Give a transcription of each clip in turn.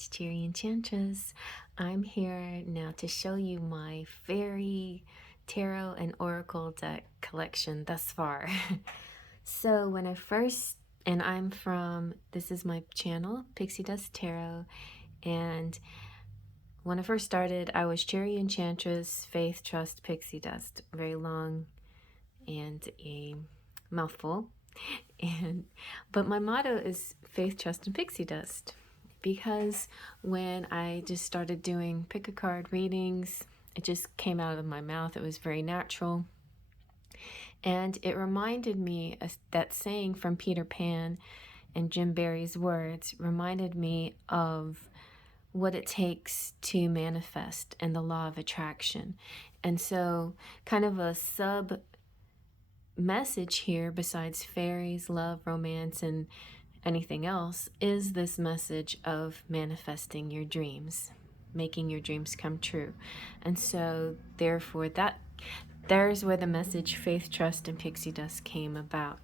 it's Cherry Enchantress. I'm here now to show you my Fairy Tarot and Oracle deck collection thus far. So when I first, and I'm from, this is my channel, Pixie Tarot, and when I first started, I was Cherry Enchantress, Faith, Trust, Pixie Dust. Very long and a mouthful. But my motto is Faith, Trust, and Pixie Dust, because when I just started doing pick a card readings, it just came out of my mouth. It was very natural, and it reminded me, that saying from Peter Pan and Jim Barry's words reminded me of what it takes to manifest and the law of attraction. And so kind of a sub message here, besides fairies, love, romance, and anything else, is this message of manifesting your dreams, making your dreams come true. And so therefore there's where the message Faith, Trust, and Pixie Dust came about.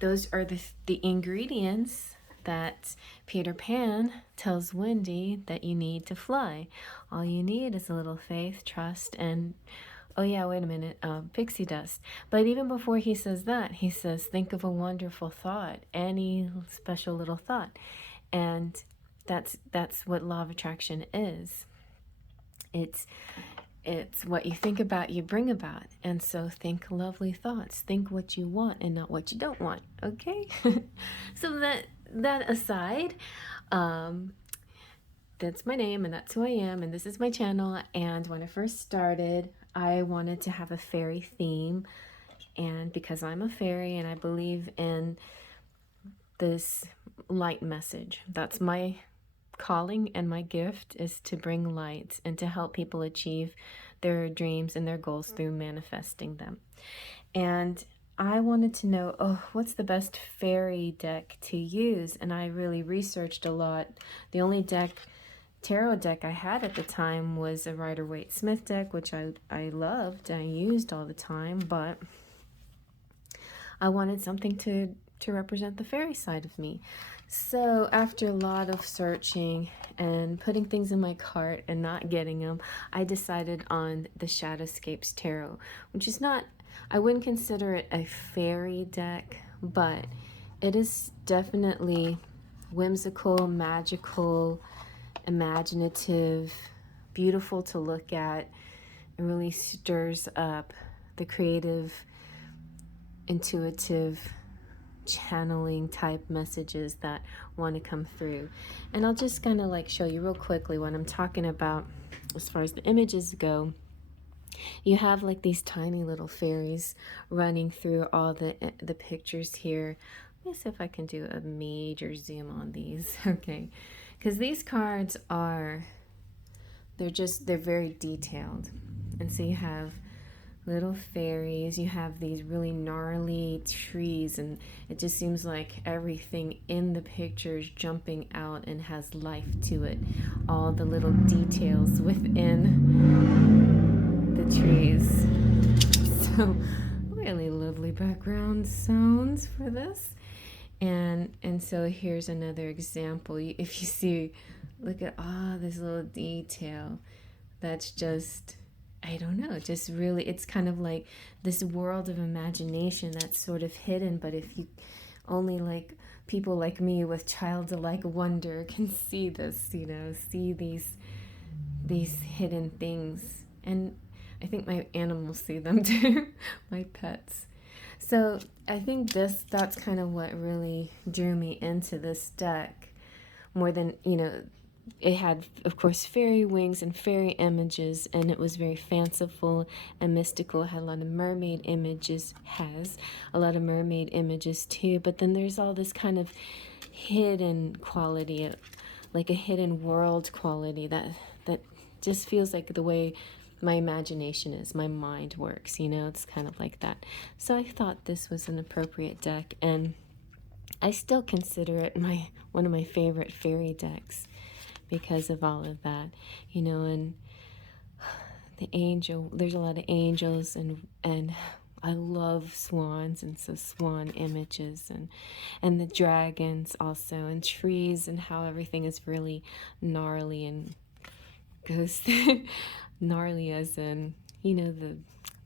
Those are the ingredients that Peter Pan tells Wendy that you need to fly. All you need is a little faith, trust, and oh yeah, wait a minute, pixie dust. But even before he says that, he says, think of a wonderful thought, any special little thought. And that's what law of attraction is. It's what you think about, you bring about. And so think lovely thoughts. Think what you want and not what you don't want, okay? So that aside, that's my name and that's who I am, and this is my channel. And when I first started, I wanted to have a fairy theme, and because I'm a fairy and I believe in this light message, that's my calling and my gift, is to bring light and to help people achieve their dreams and their goals through manifesting them. And I wanted to know, what's the best fairy deck to use? And I really researched a lot. The only tarot deck I had at the time was a Rider-Waite-Smith deck, which I loved and I used all the time, but I wanted something to represent the fairy side of me. So after a lot of searching and putting things in my cart and not getting them, I decided on the Shadowscapes Tarot, which is not, I wouldn't consider it a fairy deck, but it is definitely whimsical, magical, imaginative, beautiful to look at. It really stirs up the creative, intuitive, channeling type messages that want to come through. And I'll just kind of like show you real quickly what I'm talking about as far as the images go. You have like these tiny little fairies running through all the pictures here. Let me see if I can do a major zoom on these. Okay, because these cards are, they're very detailed. And so you have little fairies, you have these really gnarly trees, and it just seems like everything in the picture is jumping out and has life to it. All the little details within the trees. So really lovely background sounds for this. And so here's another example. If you see, look at this little detail. That's just, I don't know, just really, it's kind of like this world of imagination that's sort of hidden, but if you only, like people like me with childlike wonder, can see this, see these hidden things. And I think my animals see them too, my pets. So I think that's kind of what really drew me into this deck more than, it had, of course, fairy wings and fairy images, and it was very fanciful and mystical. It had a lot of mermaid images, has a lot of mermaid images too, but then there's all this kind of hidden quality, like a hidden world quality that just feels like the way my imagination is, my mind works, it's kind of like that. So I thought this was an appropriate deck, and I still consider it one of my favorite fairy decks because of all of that, and the angel, there's a lot of angels, and I love swans, and so swan images, and the dragons also, and trees, and how everything is really gnarly and goes gnarly as in, you know,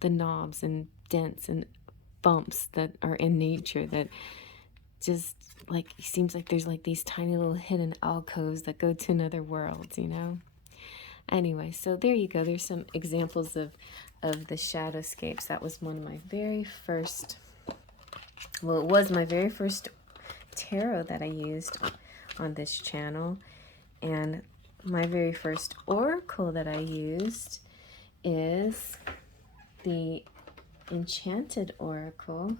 the knobs and dents and bumps that are in nature that just like it seems like there's like these tiny little hidden alcoves that go to another world, you know. Anyway, so there you go. There's some examples of the Shadowscapes. That was one of my very first, well, it was my very first tarot that I used on this channel. And my very first oracle that I used is the Enchanted Oracle.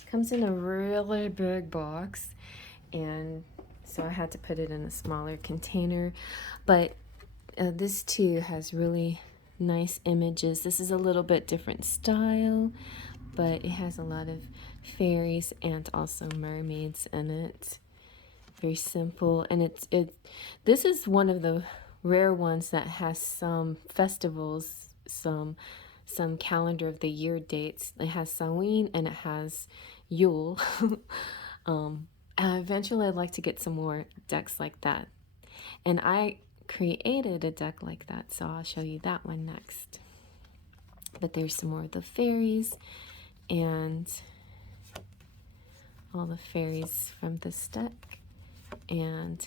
It comes in a really big box, and so I had to put it in a smaller container. But this too has really nice images. This is a little bit different style, but it has a lot of fairies and also mermaids in it. Very simple, and this is one of the rare ones that has some festivals, some calendar of the year dates. It has Samhain and it has Yule. Eventually I'd like to get some more decks like that, and I created a deck like that, so I'll show you that one next. But there's some more of the fairies and all the fairies from this deck, and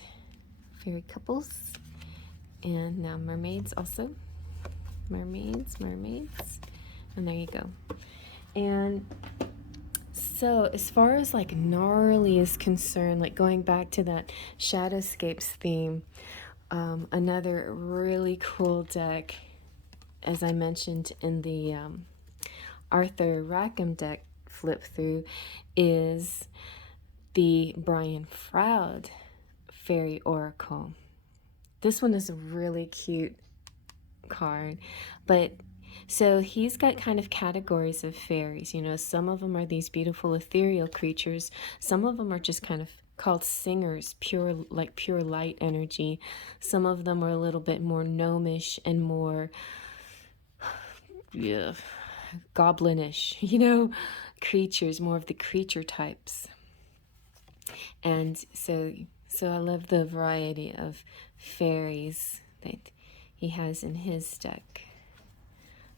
fairy couples, and now mermaids also. Mermaids, and there you go. And so as far as like gnarly is concerned, like going back to that Shadowscapes theme, another really cool deck, as I mentioned in the Arthur Rackham deck flip through, is the Brian Froud Fairy Oracle. This one is a really cute card, but so he's got kind of categories of fairies. You know, some of them are these beautiful ethereal creatures. Some of them are just kind of called singers, pure light energy. Some of them are a little bit more gnomish and more goblinish, you know, creatures, more of the creature types. And so I love the variety of fairies that he has in his deck.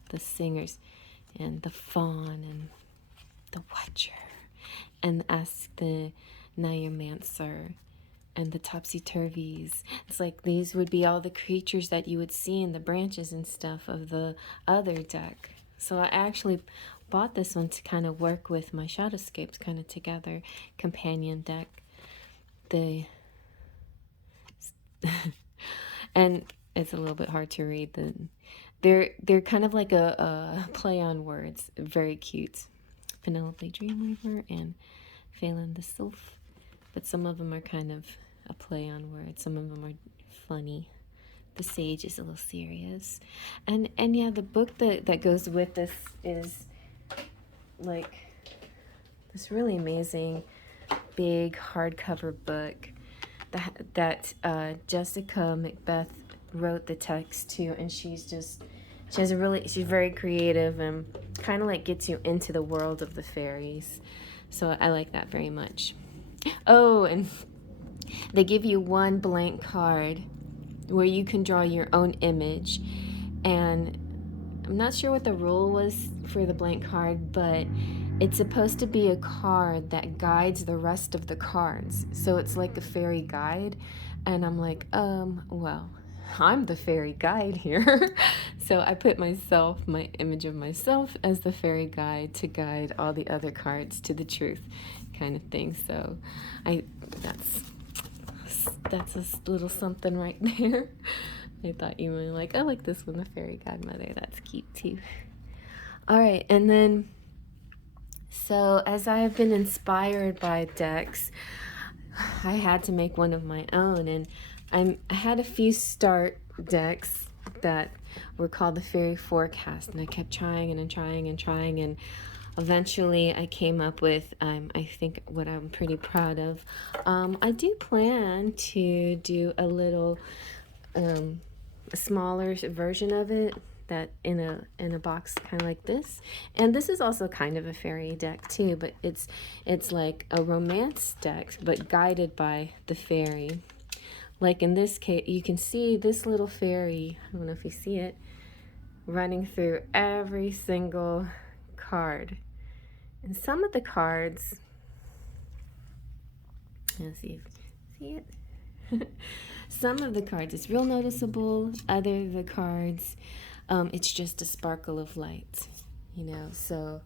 The singers and the fawn and the watcher and the Niomancer and the topsy-turvies. It's like these would be all the creatures that you would see in the branches and stuff of the other deck. So I actually bought this one to kind of work with my Shadowscapes kind of together companion deck. And it's a little bit hard to read. They're kind of like a play on words. Very cute. Penelope Dreamweaver and Phelan the Sylph. But some of them are kind of a play on words. Some of them are funny. The Sage is a little serious. And yeah, the book that goes with this is like this really amazing big hardcover book that Jessica Macbeth wrote the text to, and she's very creative and kind of like gets you into the world of the fairies. So I like that very much. Oh, and they give you one blank card where you can draw your own image, and I'm not sure what the rule was for the blank card, but it's supposed to be a card that guides the rest of the cards. So it's like a fairy guide, and I'm like, well, I'm the fairy guide here. So I put my image of myself as the fairy guide to guide all the other cards to the truth kind of thing. So that's a little something right there. I thought you were like, I like this one, the fairy godmother. That's cute too. All right, and then so as I have been inspired by decks, I had to make one of my own, and I had a few start decks that were called the Fairy Forecast, and I kept trying and trying and trying, and eventually I came up with, I think, what I'm pretty proud of. I do plan to do a little a smaller version of it, that in a box kind of like this. And this is also kind of a fairy deck too, but it's like a romance deck but guided by the fairy. Like in this case, you can see this little fairy, I don't know if you see it, running through every single card. And some of the cards, let's see if you see it. Some of the cards, it's real noticeable. Other of the cards, it's just a sparkle of light, you know. So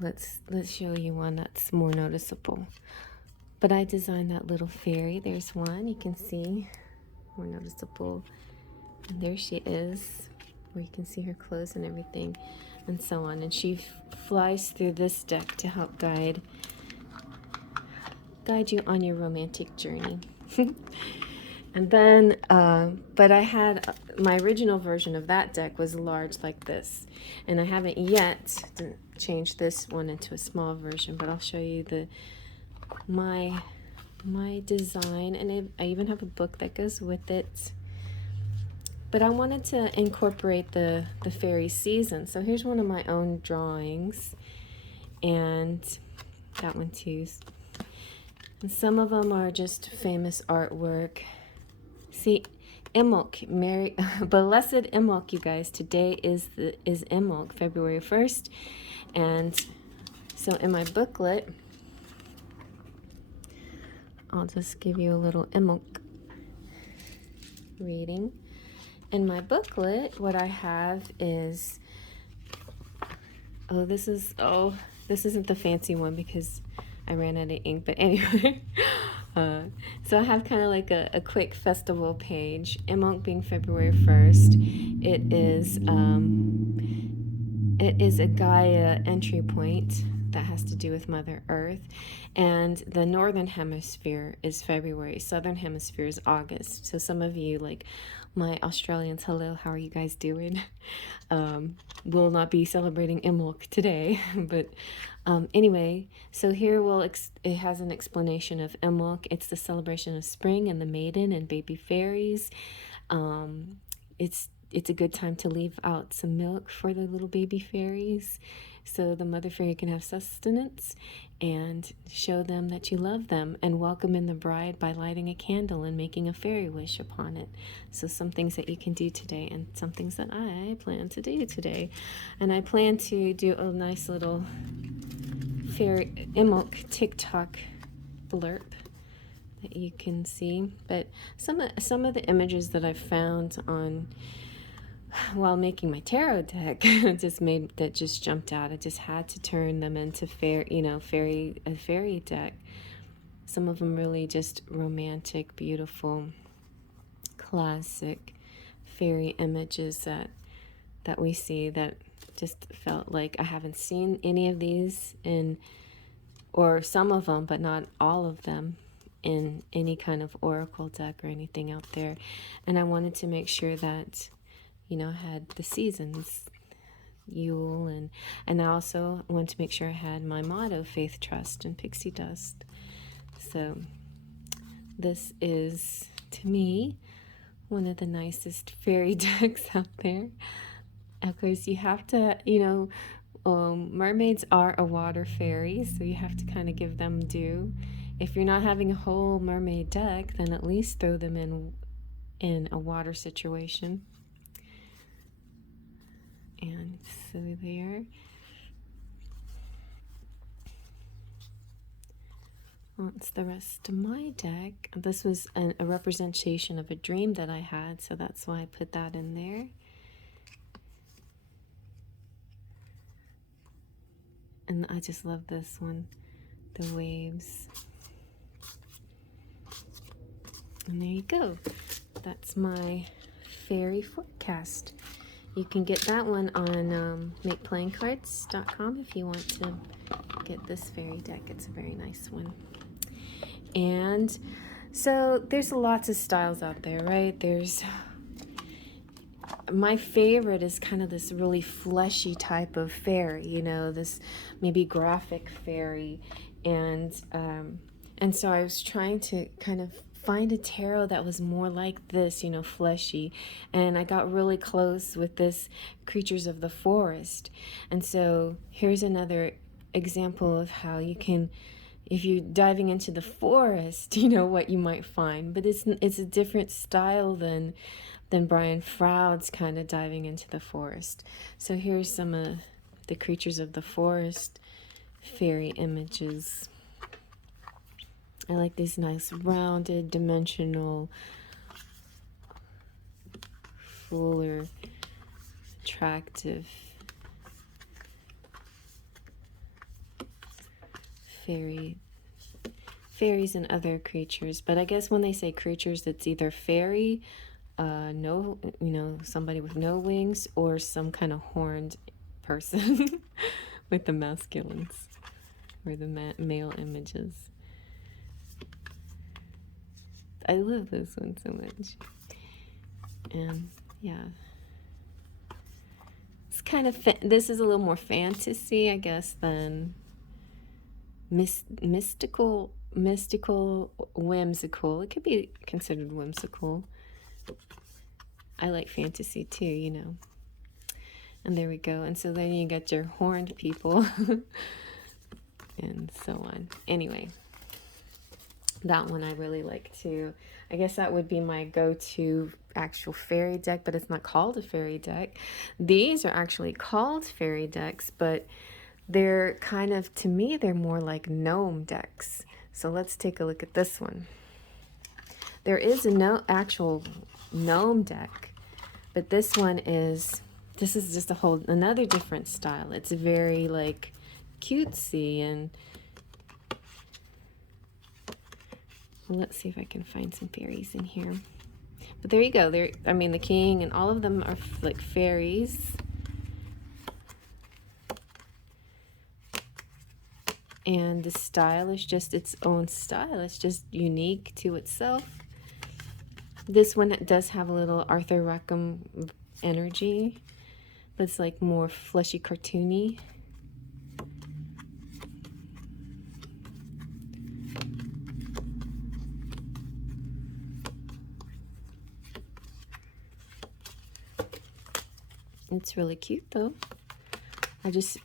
let's show you one that's more noticeable. But I designed that little fairy. There's one you can see, more noticeable. And there she is, where you can see her clothes and everything, and so on. And she flies through this deck to help guide you on your romantic journey. And then, but I had, my original version of that deck was large like this. And I haven't yet changed this one into a small version, but I'll show you my design. And I even have a book that goes with it. But I wanted to incorporate the fairy season. So here's one of my own drawings. And that one too. And some of them are just famous artwork. See, Imbolc, blessed Imbolc, you guys. Today is Imbolc, February 1st. And so in my booklet, I'll just give you a little Imbolc reading. In my booklet, what I have is, this isn't the fancy one because I ran out of ink, but anyway. So I have kind of like a quick festival page. Imbolc being February 1st. It is a Gaia entry point that has to do with Mother Earth. And the Northern Hemisphere is February. Southern Hemisphere is August. So some of you, like my Australians, hello, how are you guys doing? Will not be celebrating Imbolc today, but anyway, so here it has an explanation of Imbolc. It's the celebration of spring and the maiden and baby fairies. It's a good time to leave out some milk for the little baby fairies, so the mother fairy can have sustenance, and show them that you love them, and welcome in the bride by lighting a candle and making a fairy wish upon it. So some things that you can do today, and some things that I plan to do today. And I plan to do a nice little fairy Imbolc TikTok blurb that you can see. But some of the images that I found on while making my tarot deck just jumped out. I just had to turn them into a fairy deck. Some of them really just romantic, beautiful, classic fairy images that we see, that just felt like I haven't seen any of these or some of them, but not all of them, in any kind of oracle deck or anything out there. And I wanted to make sure that I had the seasons, Yule, and I also wanted to make sure I had my motto, faith, trust, and pixie dust. So this is, to me, one of the nicest fairy decks out there. Of course, you have to, mermaids are a water fairy, so you have to kind of give them due. If you're not having a whole mermaid deck, then at least throw them in a water situation. And so there. That's the rest of my deck. This was a representation of a dream that I had, so that's why I put that in there. And I just love this one, the waves. And there you go. That's my fairy forecast. You can get that one on makeplayingcards.com if you want to get this fairy deck. It's a very nice one. And so there's lots of styles out there, right? My favorite is kind of this really fleshy type of fairy, this maybe graphic fairy. And so I was trying to kind of find a tarot that was more like this, you know, fleshy. And I got really close with this Creatures of the Forest. And so here's another example of how you can, if you're diving into the forest, you know, what you might find. But it's a different style than Brian Froud's kind of diving into the forest. So here's some of the Creatures of the Forest fairy images. I like these nice rounded, dimensional, fuller, attractive fairies and other creatures. But I guess when they say creatures, it's either fairy, no, you know, somebody with no wings, or some kind of horned person with the masculines or the male images. I love this one so much. And yeah, it's kind of this is a little more fantasy, I guess, than mystical, whimsical. It could be considered whimsical. I like fantasy too, you know. And there we go. And so then you get your horned people and so on. Anyway, that one I really like too. I guess that would be my go-to actual fairy deck, but it's not called a fairy deck. These are actually called fairy decks, but they're kind of, to me, they're more like gnome decks. So let's take a look at this one. There is a actual gnome deck, but this is just a whole another different style. It's very like cutesy, and let's see if I can find some fairies in here. But there you go. I mean, the king and all of them are like fairies. And the style is just its own style. It's just unique to itself. This one does have a little Arthur Rockum energy, but it's like more fleshy, cartoony. It's really cute though.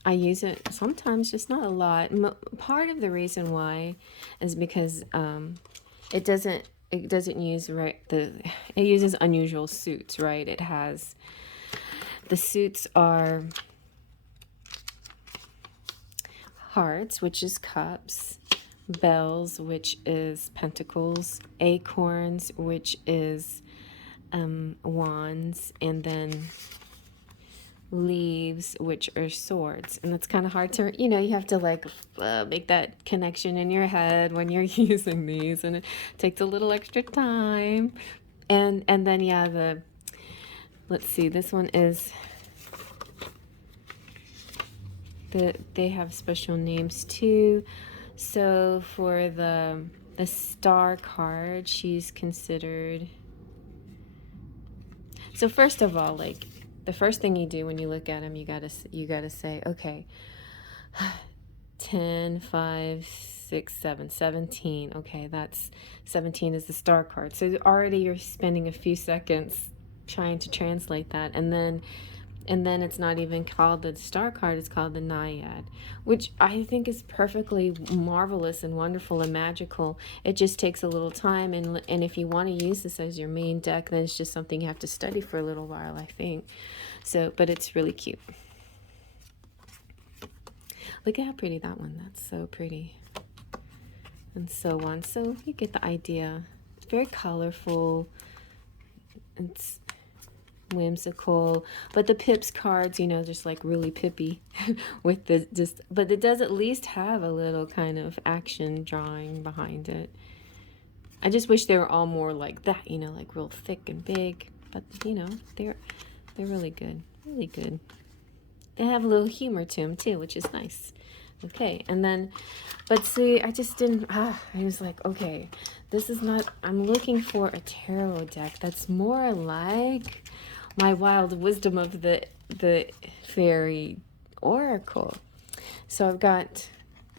I use it sometimes, just not a lot. Part of the reason why is because it doesn't use it uses unusual suits, right? It has, the suits are hearts, which is cups, bells, which is pentacles, acorns, which is wands, and then leaves, which are swords. And it's kind of hard to, you know, you have to like make that connection in your head when you're using these, and it takes a little extra time. And then yeah, let's see, this one is they have special names too. So for the star card, she's considered, so first of all, like, the first thing you do when you look at them, you gotta say, okay, 10, 5, 6, 7, 17. Okay, that's 17 is the star card. So already you're spending a few seconds trying to translate that, and then it's not even called the star card, it's called the naiad, which I think is perfectly marvelous and wonderful and magical. It just takes a little time, and if you want to use this as your main deck, then it's just something you have to study for a little while, I think. So, but it's really cute. Look at how pretty that one, that's so pretty. And so on. So you get the idea. It's very colorful. It's whimsical, but the pips cards, you know, just like really pippy with the but it does at least have a little kind of action drawing behind it. I just wish they were all more like that, you know, like real thick and big, but you know, they're really good, really good. They have a little humor to them too, which is nice. Okay, and then, but see, I just didn't, I was like, okay, this is not, I'm looking for a tarot deck that's more like my wild wisdom of the Fairy Oracle. So I've got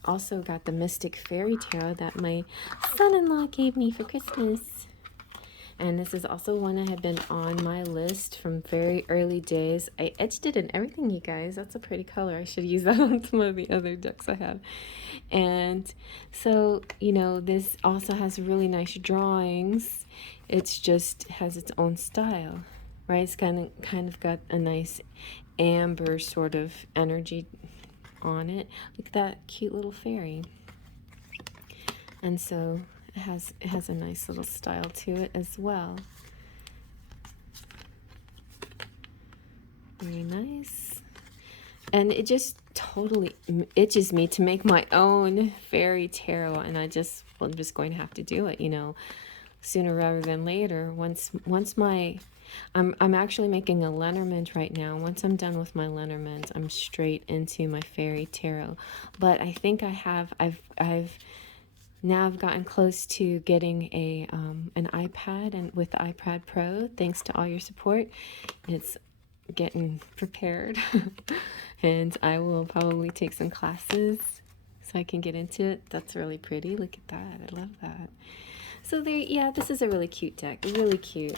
also got the Mystic Fairy Tarot that my son-in-law gave me for Christmas. And this is also one that had been on my list from very early days. I etched it and everything, you guys. That's a pretty color. I should use that on some of the other decks I have. And so, you know, this also has really nice drawings. It's just has its own style, right? It's kind of got a nice amber sort of energy on it. Look at that cute little fairy. And so it has a nice little style to it as well. Very nice. And it just totally itches me to make my own fairy tarot, and I'm just going to have to do it, you know, sooner rather than later. Once I'm actually making a Lenormand right now. Once I'm done with my Lenormand, I'm straight into my fairy tarot. But I think I've now gotten close to getting an iPad, and with the iPad Pro, thanks to all your support, it's getting prepared. And I will probably take some classes so I can get into it. That's really pretty. Look at that. I love that. So there, yeah, this is a really cute deck. Really cute.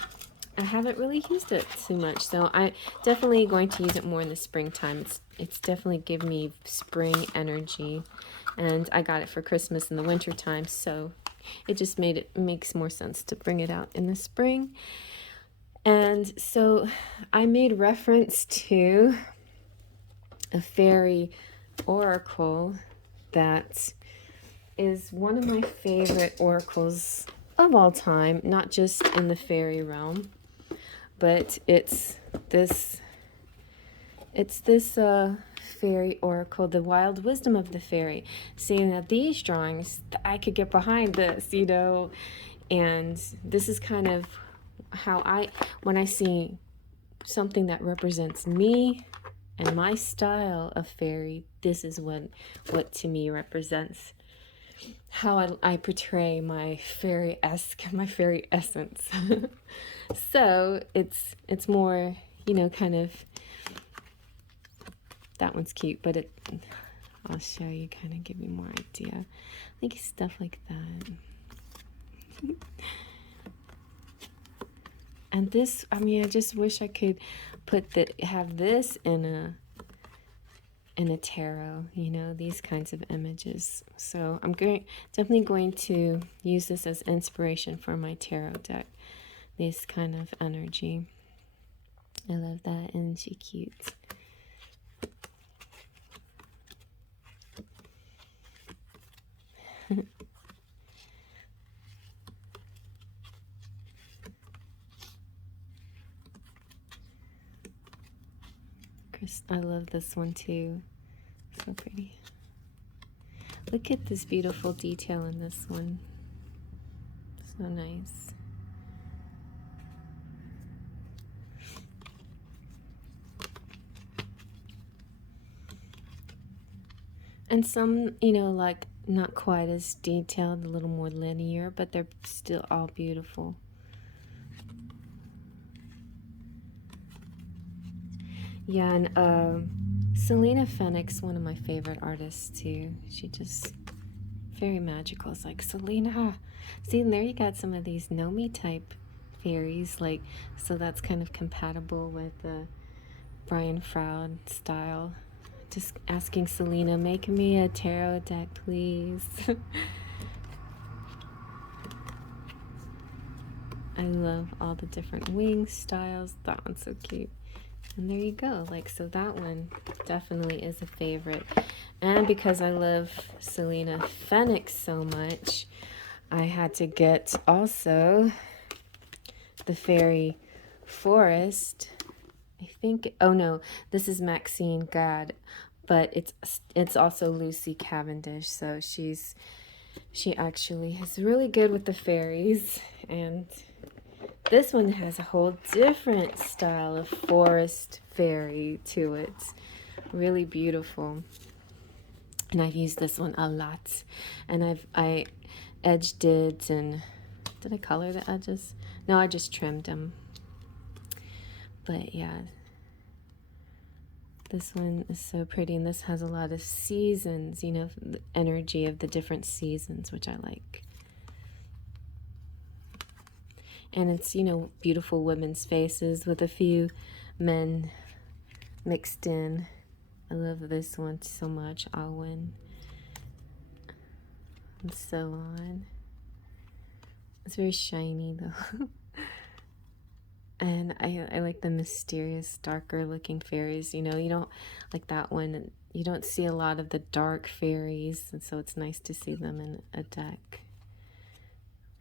I haven't really used it too much, so I'm definitely going to use it more in the springtime. It's definitely give me spring energy, and I got it for Christmas in the winter time, so it makes more sense to bring it out in the spring. And so I made reference to a fairy oracle that is one of my favorite oracles of all time, not just in the fairy realm, but it's this fairy oracle, the wild wisdom of the fairy. Seeing that these drawings, I could get behind this, you know, and this is kind of how when I see something that represents me and my style of fairy, this is what to me represents how I portray my fairy-esque, my fairy essence. So it's more, you know, kind of, that one's cute, but I'll show you, kind of give you more idea. I think stuff like that. And this, I mean, I just wish I could have this in a tarot, you know, these kinds of images. So I'm definitely going to use this as inspiration for my tarot deck, this kind of energy. I love that, and she's cute. I love this one too. So pretty. Look at this beautiful detail in this one. So nice. And some, you know, like not quite as detailed, a little more linear, but they're still all beautiful. Yeah, and Selena Fenix, one of my favorite artists too. She just very magical. It's like, Selena. See, and there you got some of these Gnome type fairies, like, so that's kind of compatible with the Brian Froud style. Just asking Selena, make me a tarot deck, please. I love all the different wing styles. That one's so cute. And there you go. Like, so that one definitely is a favorite. And because I love Selena Fenix so much, I had to get also the Fairy Forest. I think, oh no, this is Maxine God, but it's also Lucy Cavendish. So she actually is really good with the fairies, and this one has a whole different style of forest fairy to it. Really beautiful. And I've used this one a lot. And I edged it, and did I color the edges? No, I just trimmed them. But yeah. This one is so pretty, and this has a lot of seasons, you know, the energy of the different seasons, which I like. And it's, you know, beautiful women's faces with a few men mixed in. I love this one so much, Alwyn, and so on. It's very shiny though. And I like the mysterious, darker looking fairies. You know, you don't like that one. You don't see a lot of the dark fairies, and so it's nice to see them in a deck.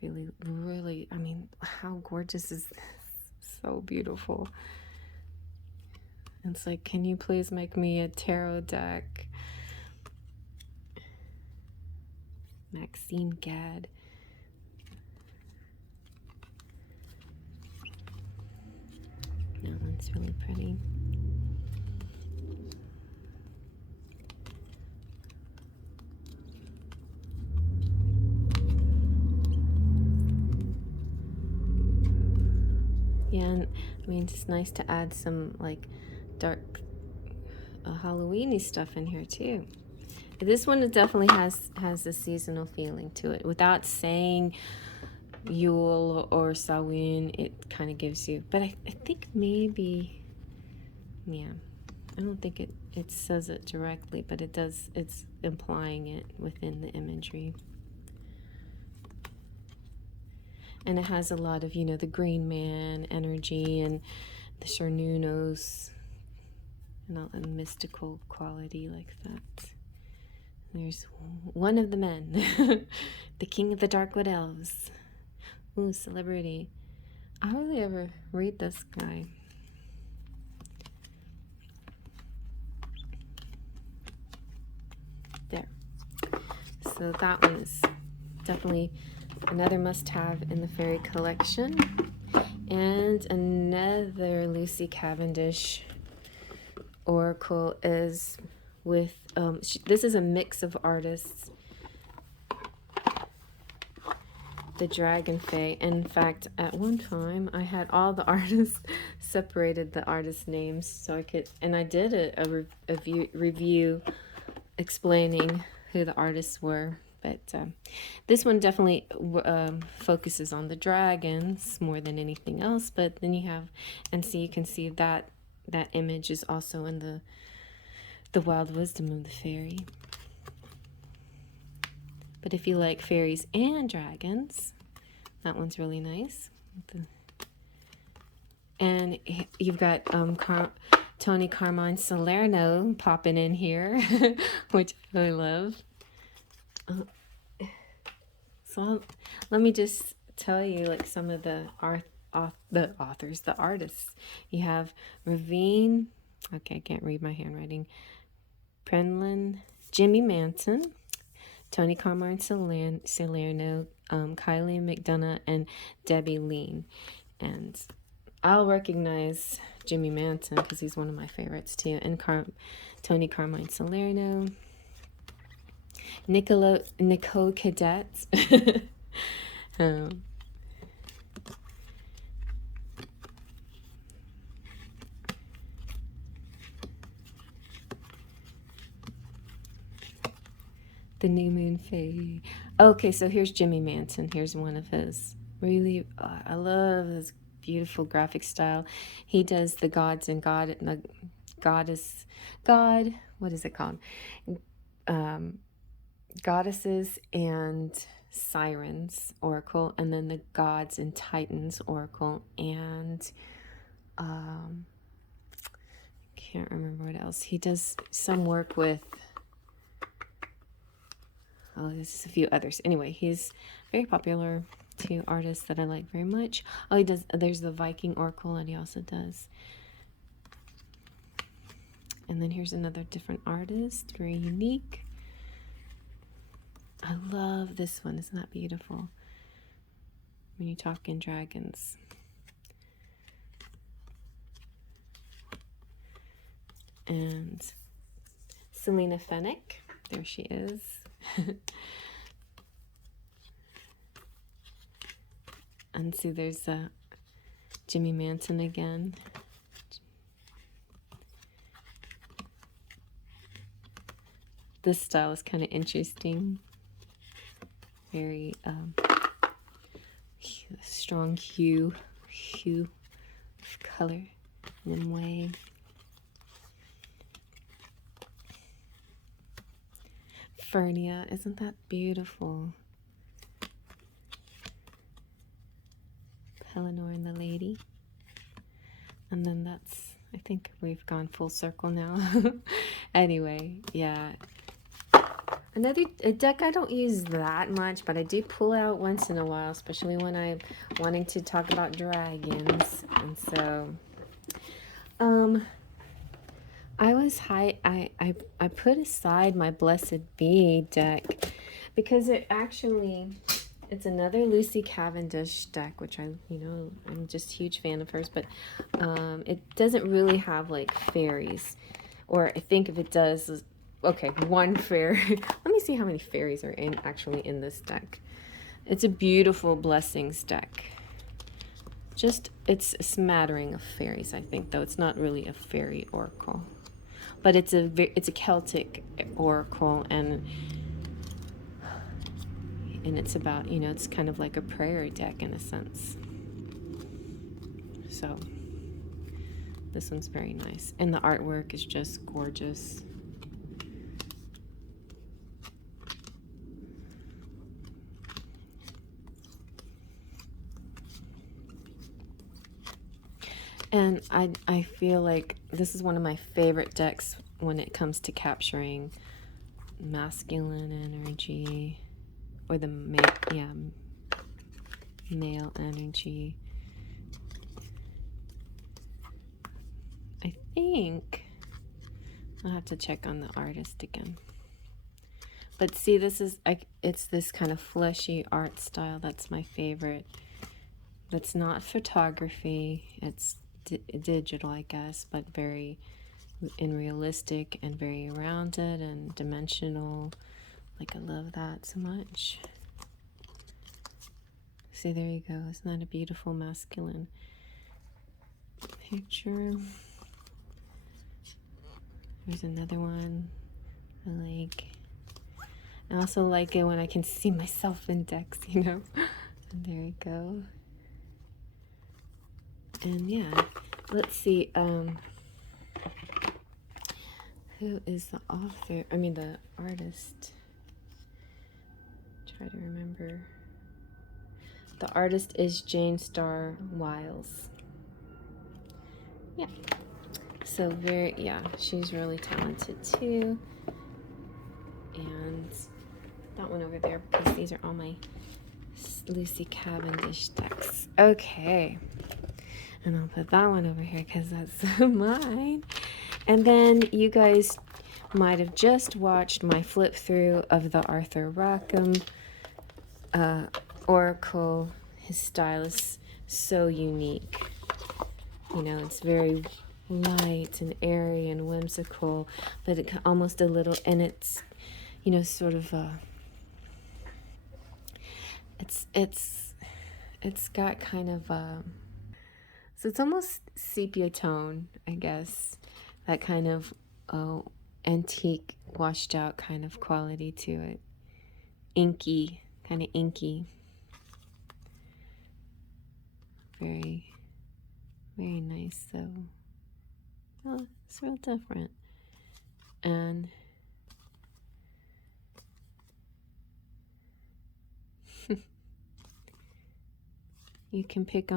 Really, really, I mean, how gorgeous is this? So beautiful. It's like, can you please make me a tarot deck? Maxine Gadd. That one's really pretty. Yeah, and I mean, it's nice to add some like dark Halloween-y stuff in here too. This one definitely has a seasonal feeling to it. Without saying Yule or Samhain, it kind of gives you, but I think maybe, yeah, I don't think it says it directly, but it does, it's implying it within the imagery. And it has a lot of, you know, the Green Man energy and the Charnunos and all the mystical quality like that. There's one of the men, the king of the Darkwood Elves. Ooh, celebrity. I hardly ever read this guy. There. So that one is definitely another must-have in the fairy collection. And another Lucy Cavendish Oracle is with, this is a mix of artists. The Dragon Fae. In fact, at one time I had all the artists separated, the artist names, so I could, and I did a review explaining who the artists were. But this one definitely focuses on the dragons more than anything else. But then you have, and so you can see that that image is also in the wild wisdom of the fairy. But if you like fairies and dragons, that one's really nice. And you've got Tony Carmine Salerno popping in here, which I love. So let me just tell you like some of the authors, the artists. You have Ravine, okay, I can't read my handwriting, Prenlin, Jimmy Manson, Tony Carmine Salerno, Kylie McDonough, and Debbie Lean. And I'll recognize Jimmy Manson because he's one of my favorites too. And Tony Carmine Salerno, Nicole Cadet. The New Moon Fae. Okay, so here's Jimmy Manson. Here's one of his. Really, I love his beautiful graphic style. He does the gods and what is it called? Goddesses and Sirens Oracle, and then the Gods and Titans Oracle, and can't remember what else. He does some work with, oh, there's a few others. Anyway, he's very popular. Two artists that I like very much. Oh, he does, there's the Viking Oracle, and he also does. And then here's another different artist, very unique. I love this one. Isn't that beautiful? When you talk in dragons. And Selena Fennick. There she is. And see, there's Jimmy Manson again. this style is kind of interesting. Very strong hue of color and wave. Fernia, isn't that beautiful? Pelennor and the Lady. And then that's, I think we've gone full circle now. Anyway, yeah. Another deck I don't use that much, but I do pull out once in a while, especially when I'm wanting to talk about dragons. And so, I put aside my Blessed Bee deck because it's another Lucy Cavendish deck, which I'm just a huge fan of hers, but it doesn't really have like fairies, or I think if it does, okay, one fairy. Let me see how many fairies are actually in this deck. It's a beautiful blessings deck. It's a smattering of fairies, I think, though it's not really a fairy oracle, but it's a Celtic oracle, and it's about, it's kind of like a prayer deck in a sense. So this one's very nice, and the artwork is just gorgeous. And I feel like this is one of my favorite decks when it comes to capturing masculine energy, or the male energy. I think I'll have to check on the artist again. But see, it's this kind of fleshy art style that's my favorite. That's not photography. It's digital, I guess, but very realistic and very rounded and dimensional. Like, I love that so much. See, there you go. Isn't that a beautiful masculine picture? There's another one I like. I also like it when I can see myself in decks, And there you go. And yeah, let's see. Who is the author? I mean, the artist. Try to remember. The artist is Jane Starr Wiles. Yeah. So she's really talented too. And that one over there, because these are all my Lucy Cavendish decks. Okay. And I'll put that one over here because that's mine. And then you guys might have just watched my flip through of the Arthur Rockum Oracle. His style is so unique. It's very light and airy and whimsical, but almost a little, and it's, sort of it's got kind of so it's almost sepia tone, I guess, that kind of antique, washed out kind of quality to it. Inky, kind of inky. Very, very nice, though. Oh, it's real different. And you can pick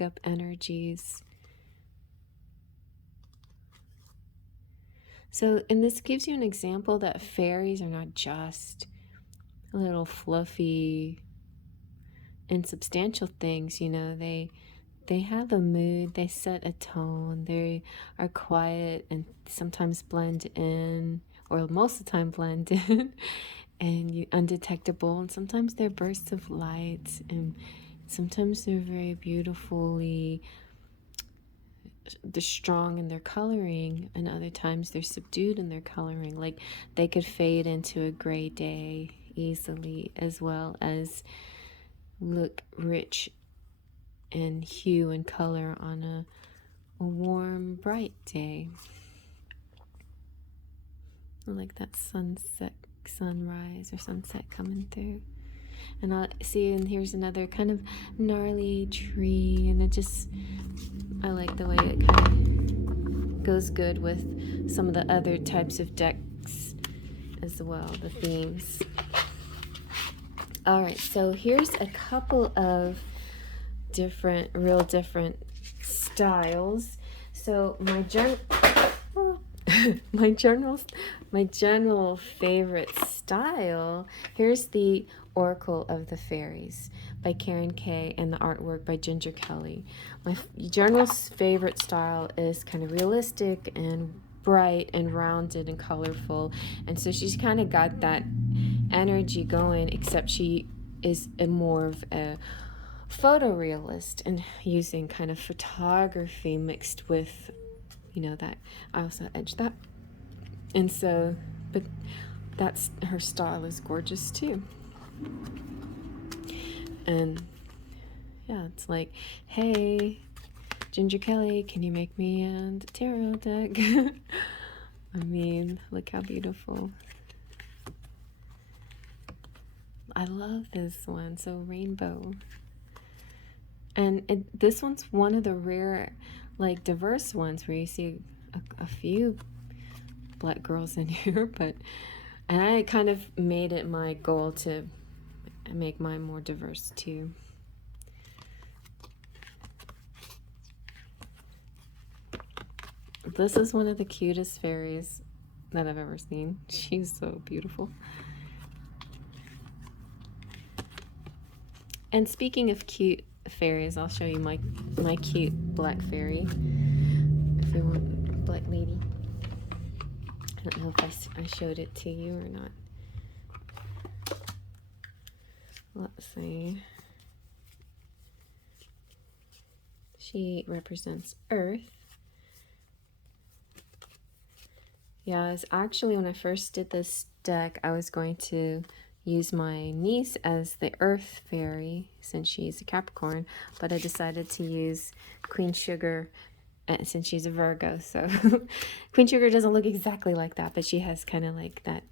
up energies. So, and this gives you an example that fairies are not just little fluffy, insubstantial things. They have a mood, they set a tone, they are quiet and sometimes blend in, or most of the time blend in, and undetectable, and sometimes they're bursts of light, and sometimes they're very beautifully strong in their coloring, and other times they're subdued in their coloring. Like, they could fade into a gray day easily, as well as look rich in hue and color on a warm, bright day. I like that sunset, sunrise or sunset coming through. And I see, and here's another kind of gnarly tree, and I like the way it kind of goes good with some of the other types of decks as well, the themes. All right, so here's a couple of real different styles. So my general favorite style, here's the Oracle of the Fairies by Karen Kay and the artwork by Ginger Kelly. My general favorite style is kind of realistic and bright and rounded and colorful, and so she's kind of got that energy going, except she is more of a photorealist and using kind of photography mixed with, you know, that I also edge that. And so, but that's, her style is gorgeous too. And yeah, it's like, hey, Ginger Kelly, can you make me a tarot deck? I mean, look how beautiful. I love this one, so rainbow. And this one's one of the rare, like, diverse ones where you see a few Black girls in here, and I kind of made it my goal to make mine more diverse too. This is one of the cutest fairies that I've ever seen. She's so beautiful. And speaking of cute fairies, I'll show you my cute black fairy. If you want, black lady. I don't know if I showed it to you or not. Let's see. She represents Earth. Yeah, it's actually, when I first did this deck, I was going to use my niece as the Earth fairy since she's a Capricorn, but I decided to use Queen Sugar since she's a Virgo. So Queen Sugar doesn't look exactly like that, but she has kind of like that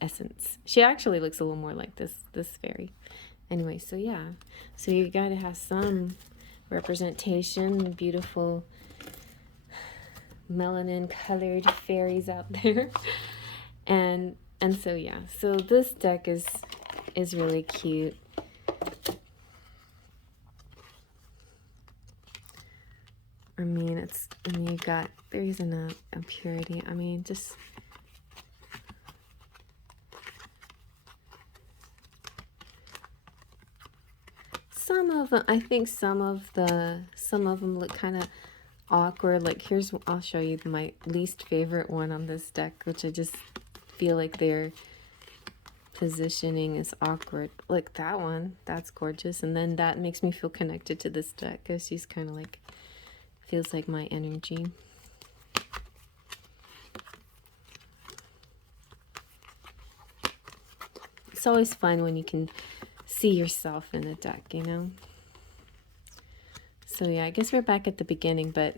essence. She actually looks a little more like this fairy. Anyway, so yeah, so you got to have some representation, beautiful melanin colored fairies out there. And so yeah, so this deck is really cute. I mean, you've got fairies in a purity. I mean, just some of them, I think some of them look kind of awkward. Like, I'll show you my least favorite one on this deck, which I just feel like their positioning is awkward. Like that one, that's gorgeous, and then that makes me feel connected to this deck because she's kind of like, feels like my energy. It's always fun when you can see yourself in a deck, you know? So yeah, I guess we're back at the beginning, but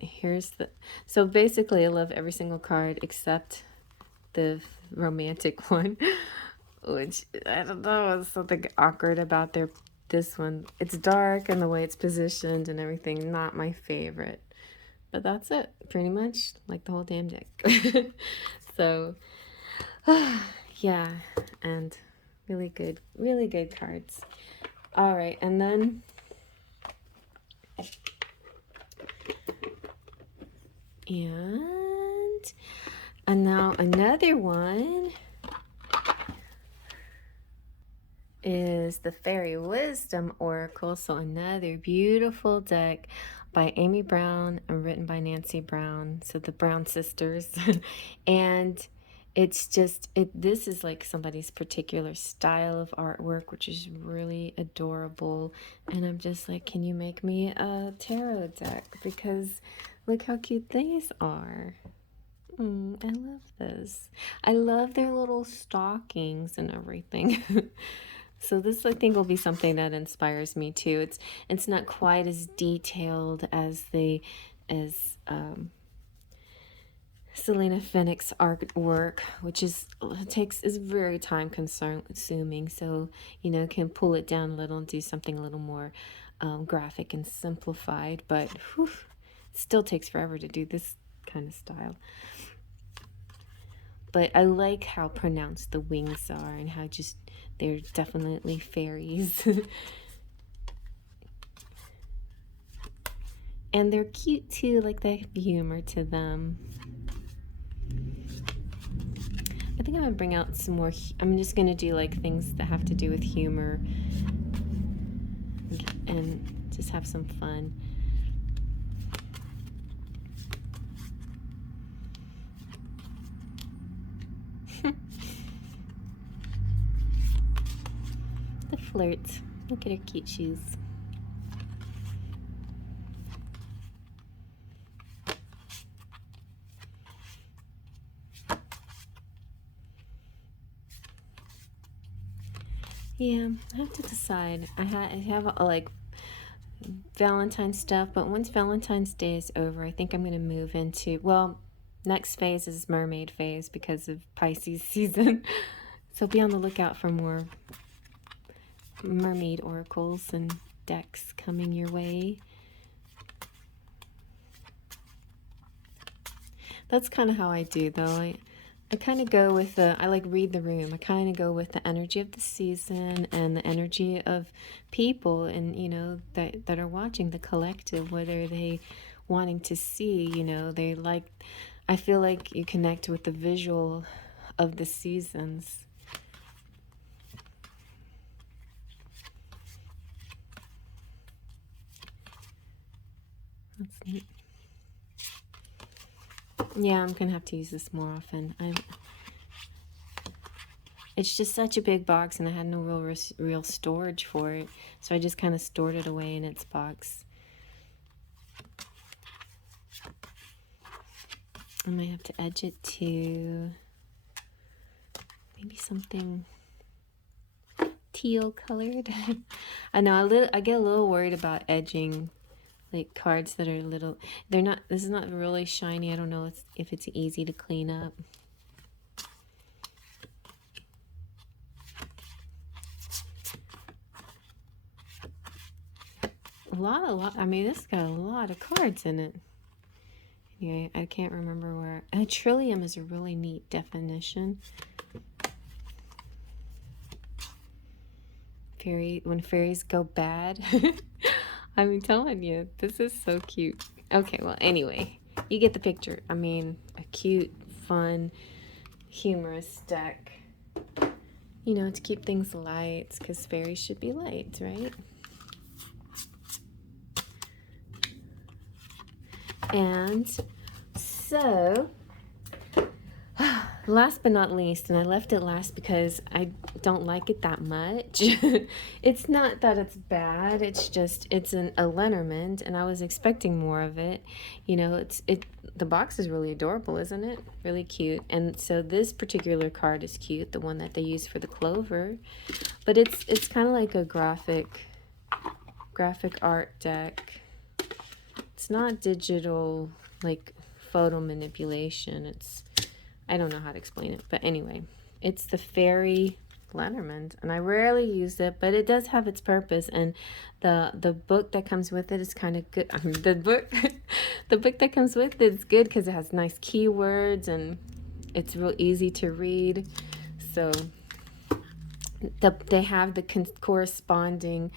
so basically I love every single card except the romantic one, which I don't know, there's something awkward about this one. It's dark and the way it's positioned and everything, not my favorite. But that's it, pretty much, like the whole damn deck. So, yeah, and really good cards. All right, and then and now another one is the Fairy Wisdom Oracle. So another beautiful deck by Amy Brown and written by Nancy Brown, so the Brown sisters. And it's just, this is like somebody's particular style of artwork, which is really adorable. And I'm just like, can you make me a tarot deck? Because look how cute these are. I love this. I love their little stockings and everything. So this, I think, will be something that inspires me too. It's not quite as detailed as Selena Phoenix artwork, which is very time consuming. So, you know, can pull it down a little and do something a little more graphic and simplified. But whew, it still takes forever to do this kind of style. But I like how pronounced the wings are and how just they're definitely fairies. And they're cute too, like they have humor to them. I think I'm gonna bring out some more. I'm just gonna do like things that have to do with humor and just have some fun. The flirt. Look at her cute shoes. Yeah, I have to decide. I have like Valentine's stuff, but once Valentine's Day is over, I think I'm going to move into, well, next phase is mermaid phase because of Pisces season. So be on the lookout for more mermaid oracles and decks coming your way. That's kind of how I do, though. I kind of go with I like read the room. I kind of go with the energy of the season and the energy of people and, you know, that are watching, the collective. What are they wanting to see? You know, I feel like you connect with the visual of the seasons. That's neat. Yeah, I'm gonna have to use this more often. It's just such a big box, and I had no real storage for it, so I just kind of stored it away in its box. I might have to edge it to maybe something teal colored. I know I get a little worried about edging like cards that are little. This is not really shiny. I don't know if it's easy to clean up. A lot. I mean, this got a lot of cards in it. Anyway, I can't remember where. A trillium is a really neat definition. When fairies go bad. I'm telling you, this is so cute. Okay, well, anyway, you get the picture. I mean, a cute, fun, humorous deck. You know, to keep things light, because fairies should be light, right? And so, last but not least, and I left it last because I don't like it that much. It's not that it's bad, it's just it's a Lenormand, and I was expecting more of it. You know, the box is really adorable, isn't it? Really cute. And so this particular card is cute, the one that they use for the clover. But it's kind of like a graphic art deck. It's not digital, like photo manipulation. I don't know how to explain it, but anyway, it's the Fairy Leonard, and I rarely use it, but it does have its purpose. And the book that comes with it is kind of good. I mean, the book that comes with it is good because it has nice keywords and it's real easy to read. So they have the corresponding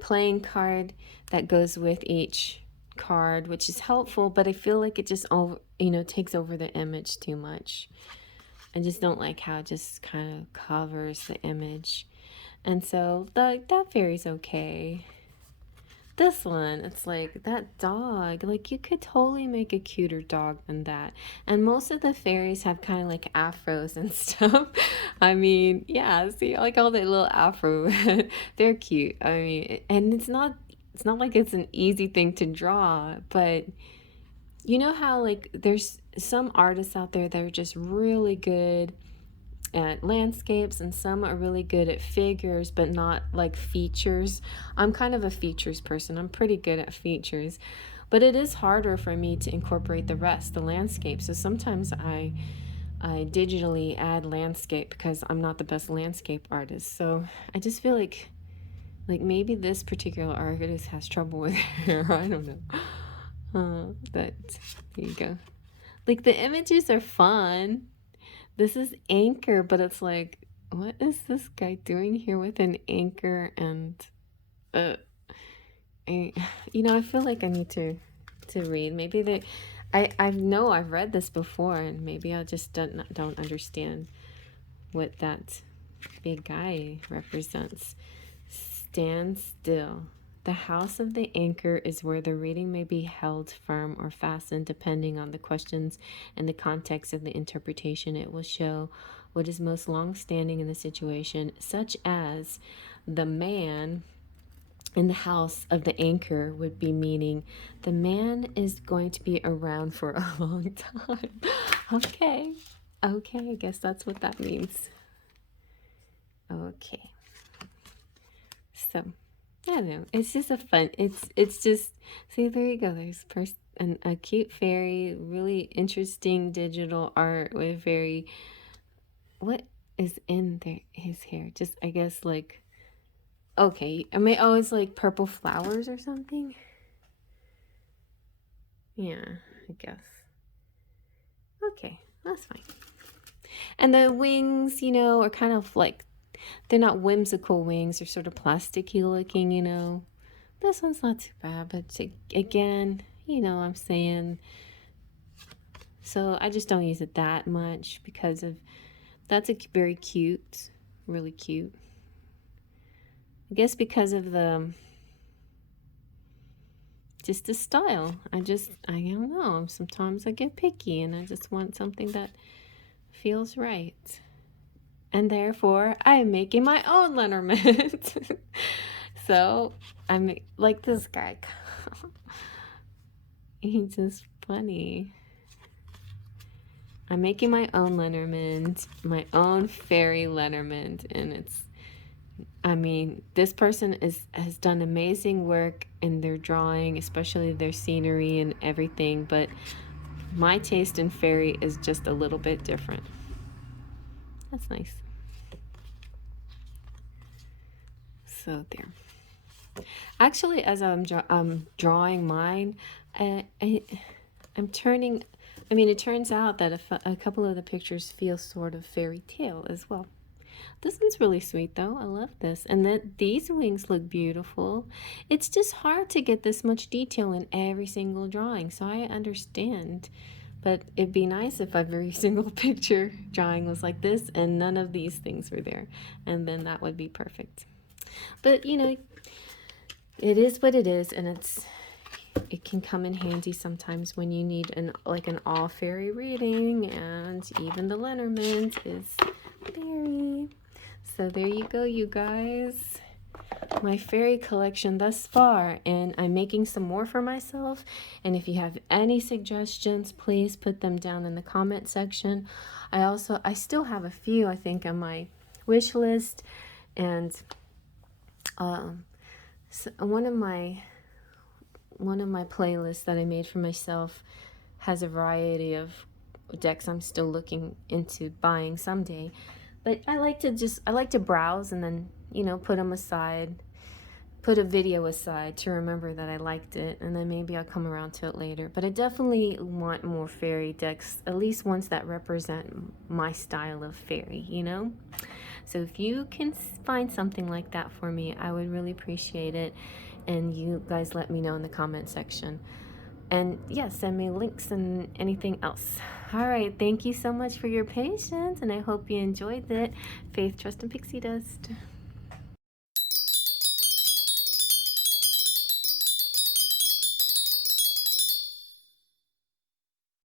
playing card that goes with each card, which is helpful, but I feel like it just takes over the image too much. I just don't like how it just kind of covers the image. And so that fairy's okay. This one, it's like that dog, like you could totally make a cuter dog than that. And most of the fairies have kind of like afros and stuff. I mean, yeah, see, like all the little afro, they're cute. I mean, and it's not like it's an easy thing to draw, but you know how like there's some artists out there that are just really good at landscapes and some are really good at figures but not like features. I'm kind of a features person. I'm pretty good at features, But it is harder for me to incorporate the rest, the landscape. So sometimes I digitally add landscape because I'm not the best landscape artist. So I just feel like maybe this particular artist has trouble with hair. I don't know. But there you go. Like, the images are fun. This is anchor, but it's like, what is this guy doing here with an anchor? And I feel like I need to read. Maybe I know I've read this before, and maybe I just don't understand what that big guy represents. Stand still. The house of the anchor is where the reading may be held firm or fastened depending on the questions and the context of the interpretation. It will show what is most long-standing in the situation, such as the man in the house of the anchor would be meaning the man is going to be around for a long time. Okay, I guess that's what that means. Okay, so I don't know, it's just a fun, it's just, see, there you go, there's a cute fairy, really interesting digital art with very, what is in there, his hair, just, I guess, like, okay, I mean, oh, it's like purple flowers or something. Yeah, I guess. Okay, that's fine. And the wings, are kind of like, they're not whimsical wings. They're sort of plasticky looking. This one's not too bad, but again, I'm saying. So I just don't use it that much because of, that's very cute, really cute. I guess because of just the style. I don't know. Sometimes I get picky and I just want something that feels right. And therefore, I'm making my own Lenormand. So, I'm like this guy. He's just funny. I'm making my own Lenormand, my own Fairy Leonard, and this person has done amazing work in their drawing, especially their scenery and everything, but my taste in fairy is just a little bit different. That's nice. So there. Actually, as I'm drawing mine, I'm turning, it turns out that a couple of the pictures feel sort of fairy tale as well. This one's really sweet though. I love this. And then these wings look beautiful. It's just hard to get this much detail in every single drawing, so I understand. But it'd be nice if every single picture drawing was like this and none of these things were there. And then that would be perfect. But it is what it is, and it can come in handy sometimes when you need an all fairy reading, and even the Lenormand is fairy. So there you go, you guys. My fairy collection thus far, and I'm making some more for myself. And if you have any suggestions, please put them down in the comment section. I still have a few, I think, on my wish list, and so one of my playlists that I made for myself has a variety of decks I'm still looking into buying someday. But I like to browse and then, put them aside, put a video aside to remember that I liked it, and then maybe I'll come around to it later. But I definitely want more fairy decks, at least ones that represent my style of fairy, So if you can find something like that for me, I would really appreciate it. And you guys let me know in the comment section. And yeah, send me links and anything else. All right, thank you so much for your patience, and I hope you enjoyed it. Faith, Trust, and Pixie Dust.